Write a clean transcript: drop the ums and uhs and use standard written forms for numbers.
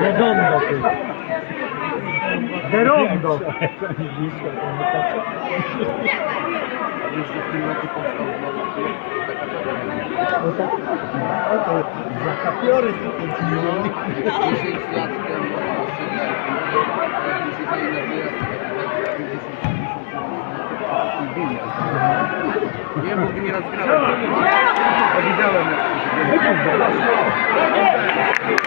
Redondo. Redondo. Zakapiory to 10 lat temu nie mógł nie rozgrać. Widziałem jak